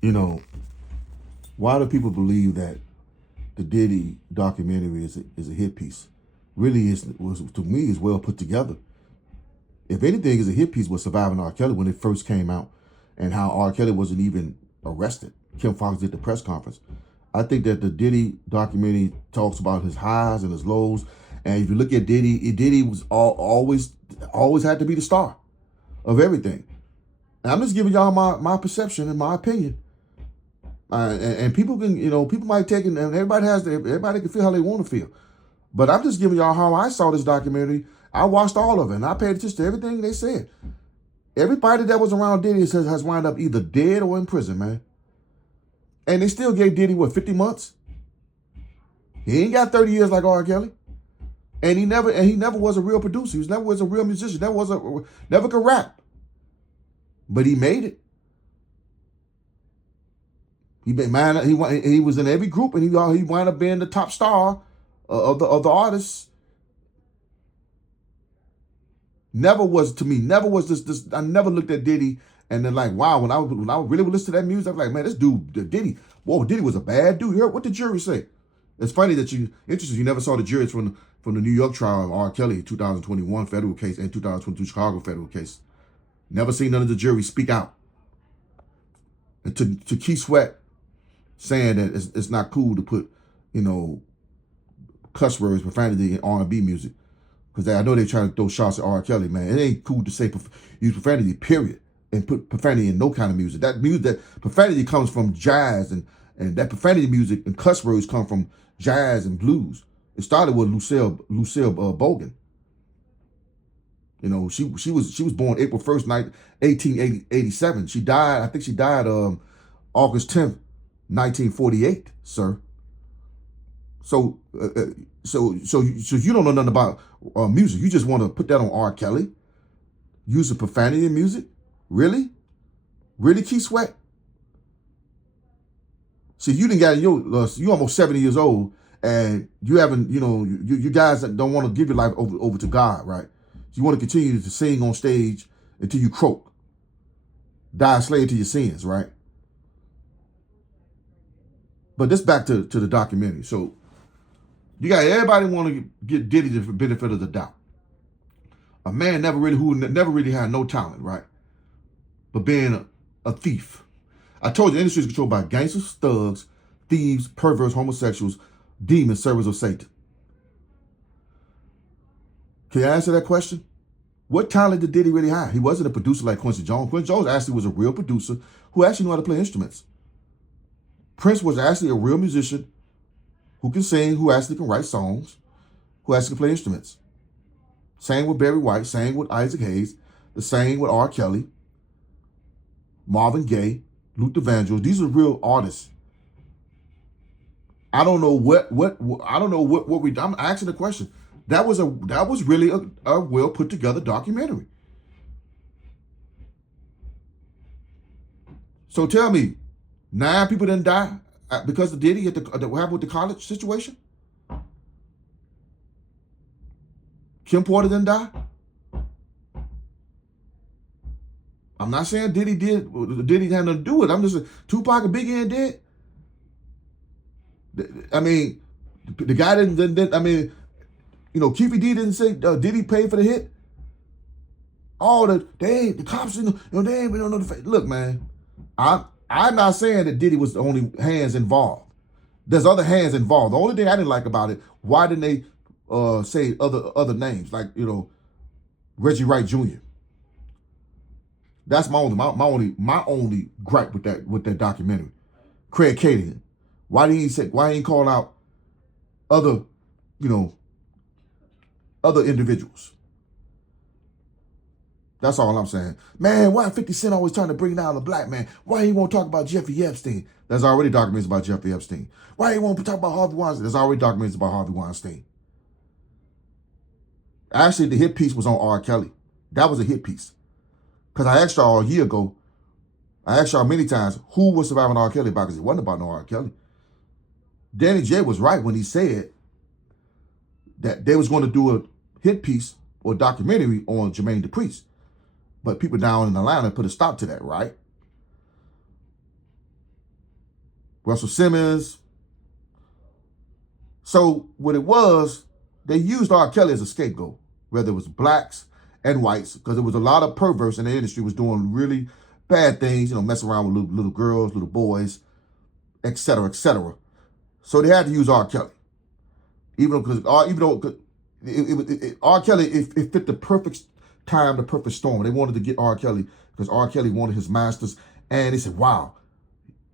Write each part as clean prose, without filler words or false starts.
You know, why do people believe that the Diddy documentary is a hit piece? Really, was to me is well put together. If anything, is a hit piece was Surviving R. Kelly when it first came out, and how R. Kelly wasn't even arrested. Kim Fox did the press conference. I think that the Diddy documentary talks about his highs and his lows. And if you look at Diddy, Diddy was always had to be the star of everything. And I'm just giving y'all my perception and my opinion. And people can, people might take it, and everybody can feel how they want to feel. But I'm just giving y'all how I saw this documentary. I watched all of it, and I paid attention to everything they said. Everybody that was around Diddy has wound up either dead or in prison, man. And they still gave Diddy, 50 months? He ain't got 30 years like R. Kelly. And he never was a real producer. He never was a real musician. Never could rap. But he made it. He was in every group, and he wound up being the top star of the artists. Never was this. I never looked at Diddy and then like, wow, when I really would listen to that music, I was like, man, this dude, Diddy was a bad dude. You heard what the jury say? It's funny that you never saw the juries from the New York trial of R. Kelly 2021 federal case and 2022 Chicago federal case. Never seen none of the jury speak out. And to Keith Sweat saying that it's not cool to put, cuss words, profanity in R&B music. Because I know they try to throw shots at R. Kelly, man. It ain't cool to say use profanity, period, and put profanity in no kind of music. That profanity comes from jazz, and that profanity music and cuss words come from jazz and blues. It started with Lucille Bogan. She was born April 1st, 1887. She died. I think she died August 10th, 1948, sir. So you don't know nothing about music. You just want to put that on R. Kelly, using profanity in music. Really, Keith Sweat. See, you didn't got you almost 70 years old, and you haven't. You guys that don't want to give your life over to God, right? You want to continue to sing on stage until you croak, die a slave to your sins, right? But this back to the documentary. So you got everybody want to get Diddy the benefit of the doubt. A man who never really had no talent, right? But being a thief. I told you the industry is controlled by gangsters, thugs, thieves, perverts, homosexuals, demons, servants of Satan. Can you answer that question? What talent did Diddy really have? He wasn't a producer like Quincy Jones. Quincy Jones actually was a real producer who actually knew how to play instruments. Prince was actually a real musician who can sing, who actually can write songs, who actually can play instruments. Same with Barry White, same with Isaac Hayes, the same with R. Kelly, Marvin Gaye, Luther Vandross. These are real artists. I don't know I'm asking the question. That was really a well put together documentary. So tell me, 9 people didn't die because of Diddy what happened with the college situation? Kim Porter didn't die? I'm not saying Diddy had nothing to do with it. I'm just saying Tupac and Biggie ain't dead. I mean, the guy didn't I mean, Keefy D didn't say Diddy paid for the hit. All the cops, they ain't know the face. Look, man, I'm not saying that Diddy was the only hands involved. There's other hands involved. The only thing I didn't like about it, why didn't they say other names like Reggie Wright Jr. That's my only gripe with that documentary. Craig Cadigan, why didn't he call out other individuals? That's all I'm saying. Man, why 50 Cent always trying to bring down the black man? Why he won't talk about Jeffrey Epstein? There's already documents about Jeffrey Epstein. Why he won't talk about Harvey Weinstein? There's already documents about Harvey Weinstein. Actually, the hit piece was on R. Kelly. That was a hit piece. Because I asked y'all a year ago, I asked y'all many times, who was Surviving R. Kelly about? Because it wasn't about no R. Kelly. Danny J was right when he said that they was going to do a hit piece or documentary on Jermaine Dupri. But people down in Atlanta put a stop to that, right? Russell Simmons. So what it was, they used R. Kelly as a scapegoat, whether it was blacks and whites, because there was a lot of perverts in the industry was doing really bad things, messing around with little girls, little boys, etc., etc. So they had to use R. Kelly, even though R. Kelly it fit the perfect time, the perfect storm. They wanted to get R. Kelly because R. Kelly wanted his masters, and they said, "Wow,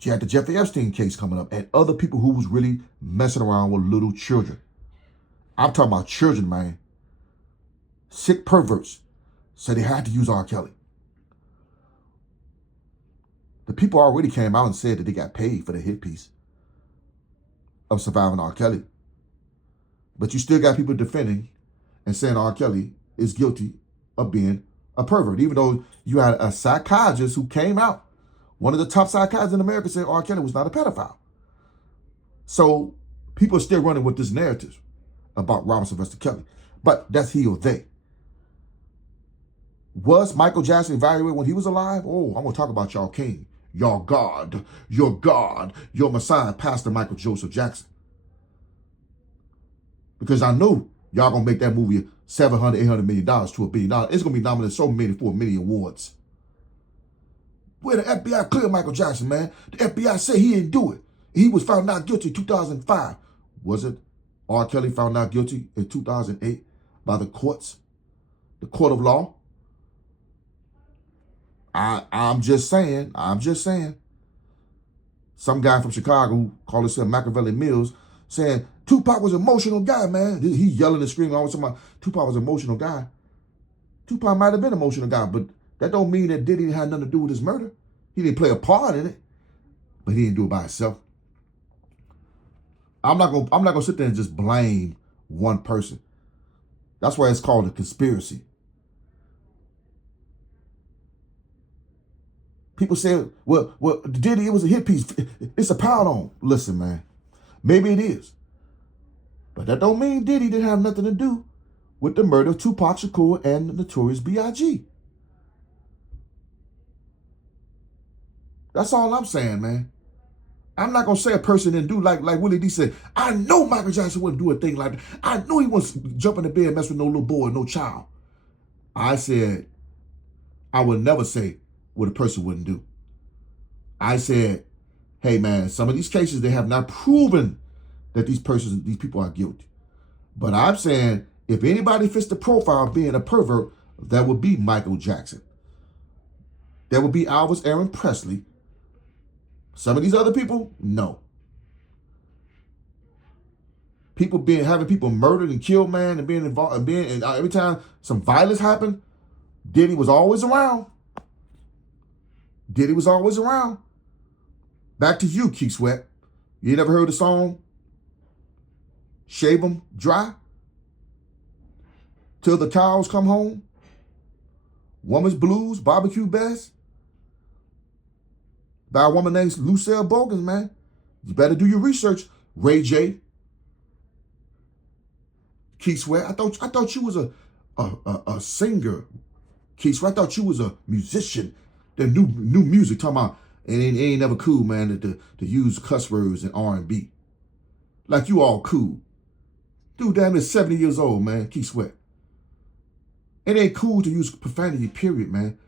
you had the Jeffrey Epstein case coming up, and other people who was really messing around with little children. I'm talking about children, man. Sick perverts." So they had to use R. Kelly. The people already came out and said that they got paid for the hit piece of surviving R. Kelly. But you still got people defending and saying R. Kelly is guilty of being a pervert, even though you had a psychiatrist who came out. One of the top psychiatrists in America said R. Kelly was not a pedophile. So people are still running with this narrative about Robert Sylvester Kelly. But that's he or they. Was Michael Jackson evaluated when he was alive? Oh, I'm going to talk about y'all king, your God, your Messiah, Pastor Michael Joseph Jackson. Because I know y'all going to make that movie $700, $800 million to $1 billion. It's going to be nominated so many for many awards. Where the FBI cleared Michael Jackson, man. The FBI said he didn't do it. He was found not guilty in 2005. Was it R. Kelly found not guilty in 2008 by the courts, the court of law? I'm just saying. Some guy from Chicago who called himself Machiavelli Mills saying Tupac was an emotional guy, man. He yelling and screaming all the time about Tupac was an emotional guy. Tupac might have been an emotional guy, but that don't mean that Diddy had nothing to do with his murder. He didn't play a part in it, but he didn't do it by himself. I'm not gonna sit there and just blame one person. That's why it's called a conspiracy. People say, well, Diddy, it was a hit piece. It's a pound on. Listen, man, maybe it is. But that don't mean Diddy didn't have nothing to do with the murder of Tupac Shakur and the Notorious B.I.G. That's all I'm saying, man. I'm not going to say a person didn't do like Willie D said. I know Michael Jackson wouldn't do a thing like that. I know he wouldn't jump in the bed and mess with no little boy, no child. I said, I would never say what a person wouldn't do. I said, hey, man, some of these cases, they have not proven that these people are guilty. But I'm saying, if anybody fits the profile of being a pervert, that would be Michael Jackson. That would be Elvis Aaron Presley. Some of these other people, no. Having people murdered and killed, man, and being involved, and every time some violence happened, Diddy was always around. Back to you, Keith Sweat. You never heard the song Shave 'Em Dry? Till the Cows Come Home? Woman's Blues, Barbecue Bass? By a woman named Lucille Bogan, man. You better do your research. Ray J. Keith Sweat. I thought you was a singer. Keith Sweat. I thought you was a musician. The new music, talking about, and it ain't never cool, man, to use cuss words in R&B. Like you all cool. Dude, damn near 70 years old, man. Keith Sweat. It ain't cool to use profanity, period, man.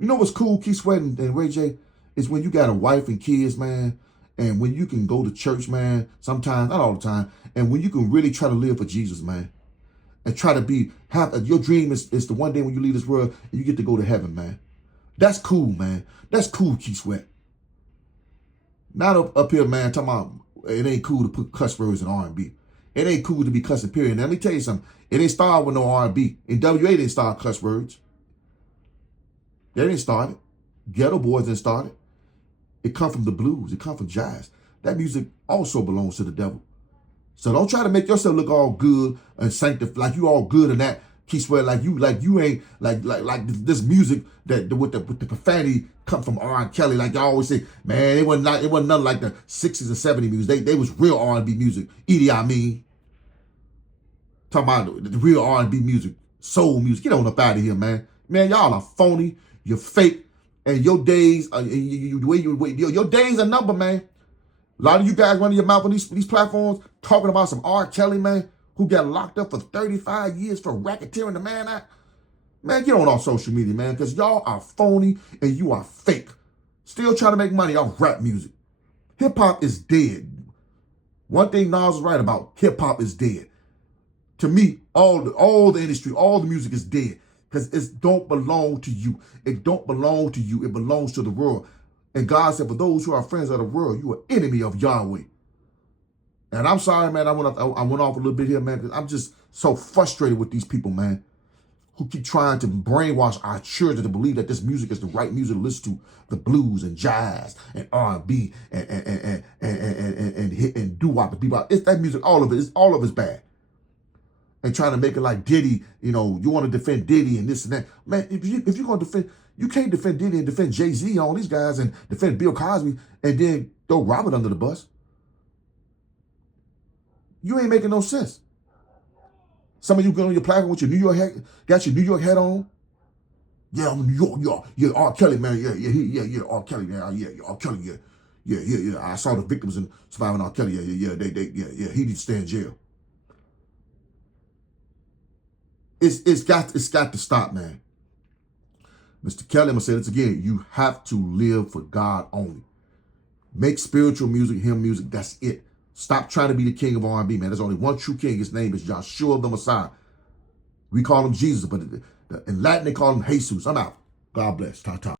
You know what's cool, Keith Sweat and Ray J? Is when you got a wife and kids, man, and when you can go to church, man, sometimes, not all the time, and when you can really try to live for Jesus, man, and try to your dream is the one day when you leave this world and you get to go to heaven, man. That's cool, man. That's cool, Keith Sweat. Not up here, man, talking about it ain't cool to put cuss words in R&B. It ain't cool to be cussing, period. Now, let me tell you something. It ain't started with no R&B. In WA, they didn't start cuss words. They didn't start it. Ghetto Boys didn't start it. It come from the blues. It come from jazz. That music also belongs to the devil. So don't try to make yourself look all good and sanctified, like you all good in that. Keith Sweat, like you ain't like this music that with the profanity come from R. Kelly. Like y'all always say, man, it wasn't nothing like the 60s and 70s music. They was real R&B music. Edie, I mean, talking about the real R&B music, soul music. Get on up out of here, man. Man, y'all are phony. You're fake. And your days, your days are numbered, man. A lot of you guys running your mouth on these platforms talking about some R. Kelly, man, who got locked up for 35 years for racketeering the man out. Man, get on our social media, man, because y'all are phony and you are fake. Still trying to make money off rap music. Hip-hop is dead. One thing Nas is right about, hip-hop is dead. To me, all the industry, all the music is dead because it don't belong to you. It don't belong to you. It belongs to the world. And God said, for those who are friends of the world, you are enemy of Yahweh. And I'm sorry, man, I went off a little bit here, man, because I'm just so frustrated with these people, man, who keep trying to brainwash our children to believe that this music is the right music to listen to, the blues and jazz and R&B and doo-wop and bebop. It's that music, all of it's bad. And trying to make it like Diddy, you want to defend Diddy and this and that. Man, if you're going to defend, you can't defend Diddy and defend Jay-Z and all these guys and defend Bill Cosby and then throw Robert under the bus. You ain't making no sense. Some of you go on your platform with your New York hat, got your New York hat on. Yeah, I'm New York, yeah, R. Kelly, man, yeah, R. Kelly, man, yeah, R. Kelly, yeah. I saw the victims and surviving R. Kelly, yeah, he needs to stay in jail. It's got to stop, man. Mr. Kelly, I'm gonna say this again. You have to live for God only. Make spiritual music, hymn music. That's it. Stop trying to be the king of R&B, man. There's only one true king. His name is Yeshua the Messiah. We call him Jesus, but in Latin they call him Jesus. I'm out. God bless. Ta-ta.